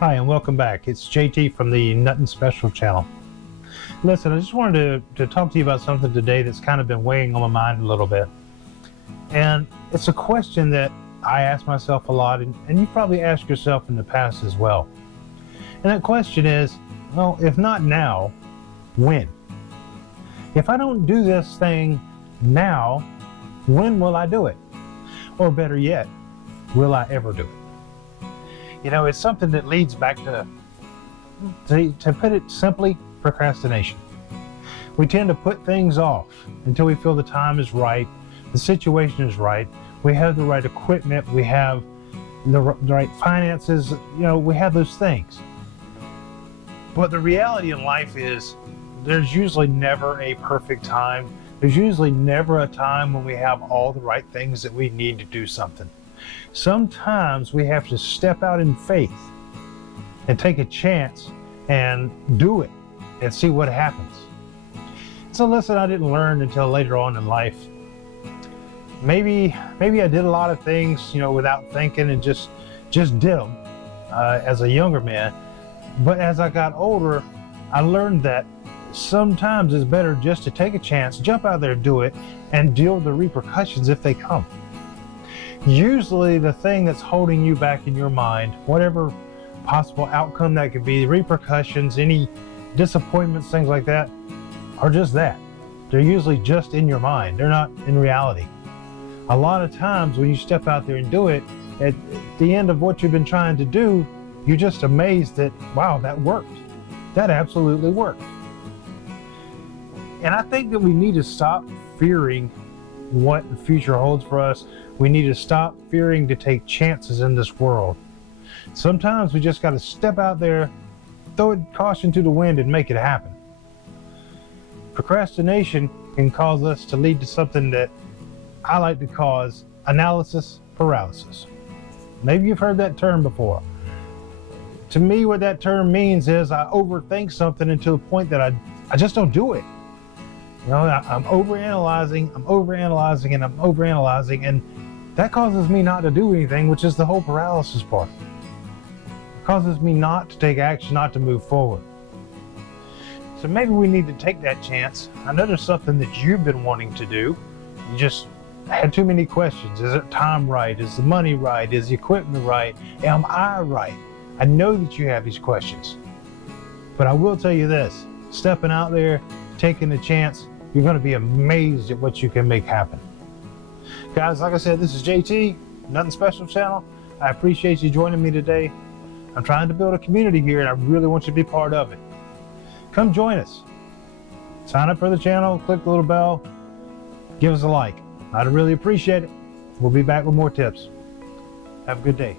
Hi, and welcome back. It's JT from the Nothing Special channel. Listen, I just wanted to talk to you about something today that's kind of been weighing on my mind a little bit. And it's a question that I ask myself a lot, and you probably asked yourself in the past as well. And that question is, well, if not now, when? If I don't do this thing now, when will I do it? Or better yet, will I ever do it? You know, it's something that leads back to put it simply, procrastination. We tend to put things off until we feel the time is right, the situation is right, we have the right equipment, we have the right finances, you know, we have those things. But the reality in life is there's usually never a perfect time. There's usually never a time when we have all the right things that we need to do something. Sometimes we have to step out in faith and take a chance and do it and see what happens. It's a lesson I didn't learn until later on in life. Maybe I did a lot of things, you know, without thinking and just did them as a younger man. But as I got older, I learned that sometimes it's better just to take a chance, jump out there, do it, and deal with the repercussions if they come. Usually the thing that's holding you back in your mind, whatever possible outcome that could be, repercussions, any disappointments, things like that, are just that. They're usually just in your mind. They're not in reality. A lot of times when you step out there and do it, at the end of what you've been trying to do, you're just amazed that, wow, that worked. That absolutely worked. And I think that we need to stop fearing what the future holds for us. We need to stop fearing to take chances in this world. Sometimes we just got to step out there, throw caution to the wind, and make it happen. Procrastination can cause us to lead to something that I like to call analysis paralysis. Maybe you've heard that term before. To me, what that term means is I overthink something until the point that I just don't do it. You know, I'm overanalyzing, and that causes me not to do anything, which is the whole paralysis part. It causes me not to take action, not to move forward. So maybe we need to take that chance. I know there's something that you've been wanting to do. You just had too many questions. Is it time right? Is the money right? Is the equipment right? Am I right? I know that you have these questions. But I will tell you this, stepping out there, taking a chance, you're going to be amazed at what you can make happen. Guys, like I said, this is JT, Nothing Special channel. I appreciate you joining me today. I'm trying to build a community here, and I really want you to be part of it. Come join us. Sign up for the channel, click the little bell, give us a like. I'd really appreciate it. We'll be back with more tips. Have a good day.